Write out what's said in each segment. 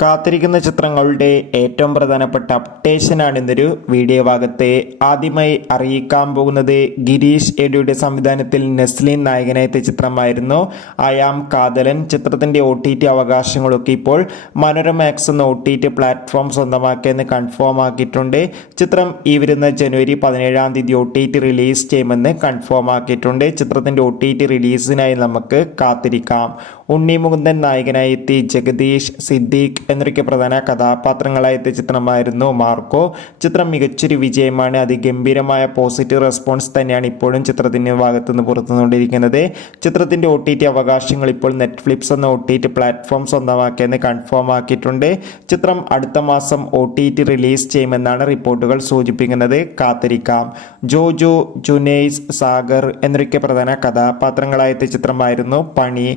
കാത്തിരിക്കുന്ന ചിത്രങ്ങളുടെ ഏറ്റവും പ്രധാനപ്പെട്ട അപ്ഡേഷനാണ് ഇന്നൊരു വീഡിയോ ഭാഗത്തെ ആദ്യമായി അറിയിക്കാൻ പോകുന്നത്. ഗിരീഷ് ഏടിയുടെ സംവിധാനത്തിൽ നെസ്ലിൻ നായകനെത്തിയ ചിത്രമായിരുന്നു ആയാം കാതലൻ. ചിത്രത്തിൻ്റെ OTT അവകാശങ്ങളൊക്കെ ഇപ്പോൾ മനോരമാക്സ് എന്ന OTT പ്ലാറ്റ്ഫോം സ്വന്തമാക്കിയെന്ന് കൺഫേം ആക്കിയിട്ടുണ്ട്. ചിത്രം ഈ വരുന്ന ജനുവരി 17 OTT റിലീസ് ചെയ്യുമെന്ന് കൺഫേം ആക്കിയിട്ടുണ്ട്. ചിത്രത്തിൻ്റെ OTT റിലീസിനായി നമുക്ക് കാത്തിരിക്കാം. ഉണ്ണി മുകുന്ദൻ നായകനായി എത്തി ജഗദീഷ്, സിദ്ദീഖ് എന്നൊക്കെ പ്രധാന കഥാപാത്രങ്ങളായ എത്തിയ ചിത്രമായിരുന്നു മാർക്കോ. ചിത്രം മികച്ചൊരു വിജയമാണ്. അതിഗംഭീരമായ പോസിറ്റീവ് റെസ്പോൺസ് തന്നെയാണ് ഇപ്പോഴും ചിത്രത്തിൻ്റെ ഭാഗത്തുനിന്ന് പുറത്തുകൊണ്ടിരിക്കുന്നത്. ചിത്രത്തിൻ്റെ OTT അവകാശങ്ങൾ ഇപ്പോൾ നെറ്റ്ഫ്ലിക്സ് എന്ന OTT പ്ലാറ്റ്ഫോം സ്വന്തമാക്കിയെന്ന് കൺഫേം ആക്കിയിട്ടുണ്ട്. ചിത്രം അടുത്ത മാസം OTT റിലീസ് ചെയ്യുമെന്നാണ് റിപ്പോർട്ടുകൾ സൂചിപ്പിക്കുന്നത്. കാത്തിരിക്കാം. ജോജു, ജുനൈസ്, സാഗർ എന്നൊക്കെ പ്രധാന കഥാപാത്രങ്ങളായ എത്തിയ ചിത്രമായിരുന്നു പണി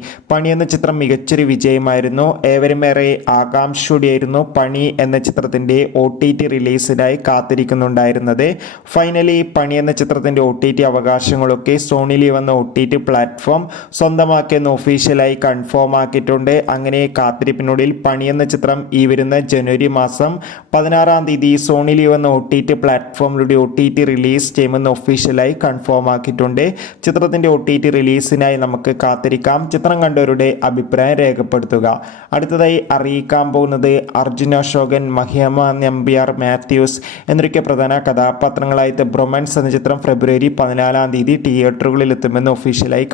എന്ന ചിത്രം മികച്ചൊരു വിജയമായിരുന്നു. ഏവരുമേറെ ആകാംക്ഷയോടെയായിരുന്നു പണി എന്ന ചിത്രത്തിൻ്റെ OTT റിലീസിനായി കാത്തിരിക്കുന്നുണ്ടായിരുന്നത്. ഫൈനലി പണി എന്ന ചിത്രത്തിൻ്റെ OTT അവകാശങ്ങളൊക്കെ സോണി ലീവ് എന്ന OTT പ്ലാറ്റ്ഫോം സ്വന്തമാക്കിയെന്ന് ഒഫീഷ്യലായി കൺഫേം ആക്കിയിട്ടുണ്ട്. അങ്ങനെ കാത്തിരിപ്പിനുള്ളിൽ പണി എന്ന ചിത്രം ഈ വരുന്ന ജനുവരി മാസം 16 സോണി ലീവ് എന്ന OTT പ്ലാറ്റ്ഫോമിലൂടെ OTT റിലീസ് ചെയ്യുമെന്ന് ഒഫീഷ്യലായി കൺഫേം ആക്കിയിട്ടുണ്ട്. ചിത്രത്തിൻ്റെ OTT റിലീസിനായി നമുക്ക് കാത്തിരിക്കാം. ചിത്രം കണ്ടവരുടെ അഭിപ്രായം രേഖപ്പെടുത്തുക. അടുത്തതായി അറിയിക്കാൻ പോകുന്നത് അർജുന അശോകൻ, മഹിമ നമ്പ്യാർ, മാത്യൂസ് എന്നൊക്കെ പ്രധാന കഥാപാത്രങ്ങളായിട്ട് ബ്രൊമാൻസ് എന്ന ചിത്രം ഫെബ്രുവരി 14 തിയേറ്ററുകളിൽ എത്തുമെന്ന് ഒഫീഷ്യലായി